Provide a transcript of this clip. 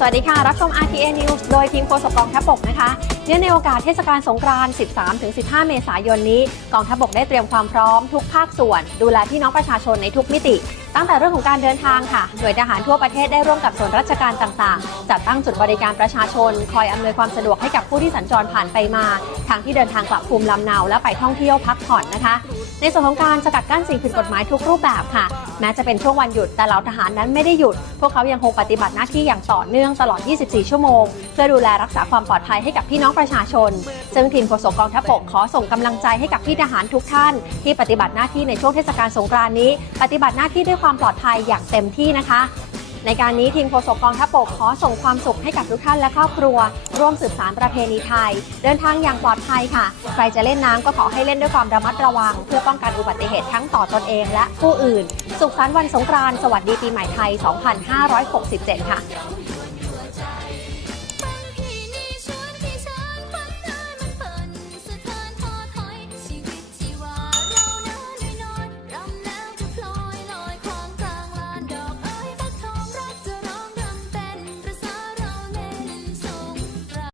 สวัสดีค่ะ รับชม RTA News โดยทีมโฆษกกองทัพบกนะคะเนื่องในโอกาสเทศกาลสงกรานต์ 13-15 เมษายนนี้ กองทัพบกได้เตรียมความพร้อมทุกภาคส่วน ดูแลพี่น้องประชาชนในทุกมิติ ตั้งแต่เรื่องของการเดินทางค่ะ หน่วยทหารทั่วประเทศได้ร่วมกับส่วนราชการต่างๆ จัดตั้งจุดบริการประชาชน คอยอำนวยความสะดวกให้กับผู้ที่สัญจรผ่านไปมาทางที่เดินทางกลับภูมิลำเนาและไปท่องเที่ยวพักผ่อนนะคะ ในส่วนของการสกัดกั้นสิ่งผิดกฎหมายทุกรูปแบบค่ะ แม้จะเป็นช่วงวันหยุดแต่เหล่าทหารนั้นไม่ได้หยุด พวกเขายังคงปฏิบัติหน้าที่อย่างต่อเนื่องตลอด 24 ชั่วโมง เพื่อดูแลรักษาความปลอดภัยให้กับพี่น้องประชาชน ซึ่งทีมโฆษกกองทัพบกขอส่งกำลังใจให้กับพี่ทหารทุกท่าน ที่ปฏิบัติหน้าที่ในช่วงเทศกาลสงกรานต์นี้ ปฏิบัติหน้าที่ด้วยความปลอดภัยอย่างเต็มที่นะคะ ในการนี้ทีมโฆษกกองทัพบกขอส่งความสุขให้กับทุกท่านและครอบครัว ร่วมสืบสารประเพณีไทย เดินทางอย่างปลอดภัยค่ะ ใครจะเล่นน้ำก็ขอให้เล่นด้วยความระมัดระวัง เพื่อป้องกันอุบัติเหตุทั้งต่อตนเองและผู้อื่น สุขสันต์วันสงกรานต์สวัสดีปีใหม่ไทย 2567 ค่ะ